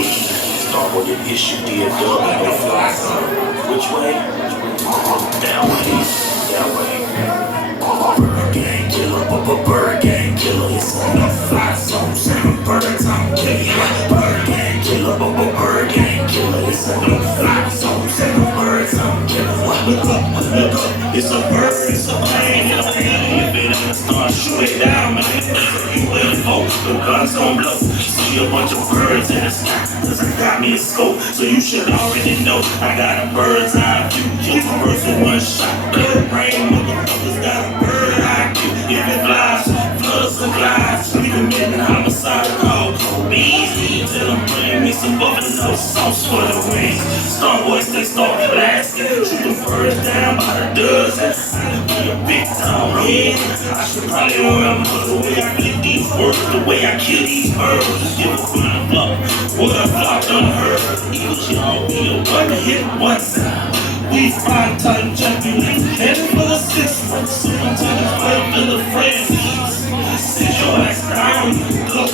Start with an issue, dear dog, and go fly some. Which way? That way. That way. Bird gang killer, bird gang killer. It's on the fly zone, seven birds, I'm killing. Bird gang killer, bird gang killer. It's on the fly zone, seven birds, I'm killing. Look up, it's a bird, it's a plane, it's a plane. You better start shooting down, man. You will folks, the guns gon' blow. See a bunch of birds in the sky, cause I got me a scope. So you should already know I got a bird's eye view. Kill the birds with one shot. Good brain, motherfuckers got a bird eye view. If it flies, floods and flies. We committing homicide called Kobe. Till I'm bring me some buffalo sauce for the wings. Star boys, they start blasting. Shoot the birds down by the dozen. I'll be a big town head. I should probably remember the way I get these words, the way I kill these birds. Just give a flying flock. What a flock unheard. Eagles, y'all be a one-hit wonder. We find time champion, heading for the 6 months. Sometimes I'm in the friends. Sit your ass down, duck,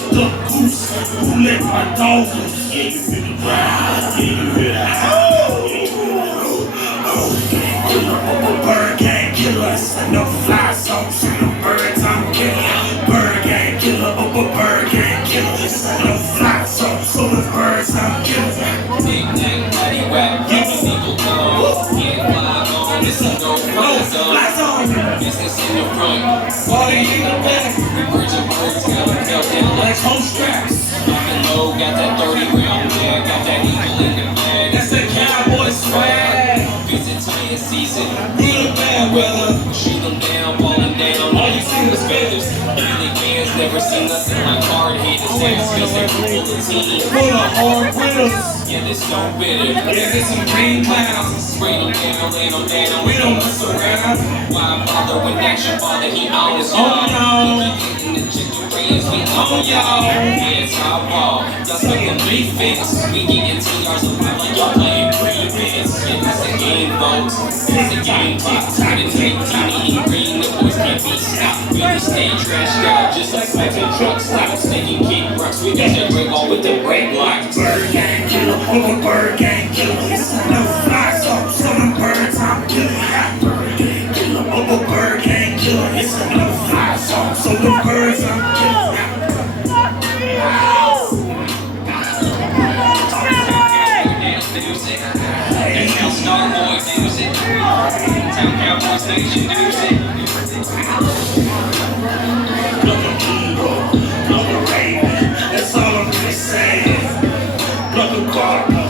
goose. Who let my dog loose? Yeah, you feel the ride. Yeah, you hear that? Bird gang killers, no fly zone, so no birds I'm killing. Bird gang killer, bird gang killers, no fly zone, so no birds I'm killing. Big neck, body wrap, give me people gone. Can't fly on, this is no fly zone. Business in the front, party in the back. We bridge of birds, got them held down like home straps. Rockin' low, got that 30 round jag, got that eagle in the bag. That's the cowboy swag. Vegetarian season, real bad weather. Shoot them down, falling down, all you see was feathers. Early fans never seen nothing like hard hitters. That's cause they're full of team. Full of hard winners. Yeah, this don't bitter. Yeah, there's some green clouds. Spray them down, lay them down. We don't mess around. Why bother when that's your father? He owns y'all. He getting the chicken rays. We own y'all. Yeah, it's our ball. Y'all suckin' defense. We getting TRs around like y'all playing defense. Yeah, that's the game, folks. It's the game clock. Time to take Tiny and Green. The boys can't be stopped. We just stay trashed out. Just like Mexican trucks. Stop sneaking kick rocks. We got that break ball with the brake locks. Bird gang killer, bird gang killer. It's no fly zone, so no birds I'm killing. Bird gang killer, bird gang killer. It's no fly zone, so no birds I'm killing. That's how Starboy does it. Town Cowboys Nation does it. Look at Hero, look at Raven. That's all I'm really saying. Look at Gardner,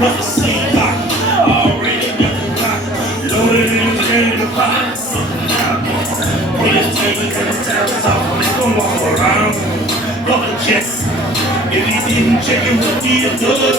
look at C-Lock. Already got the pot, loaded in the pot. Put his table to the towers off, make him walk around. Look at Jess, if he didn't check it, would be a good.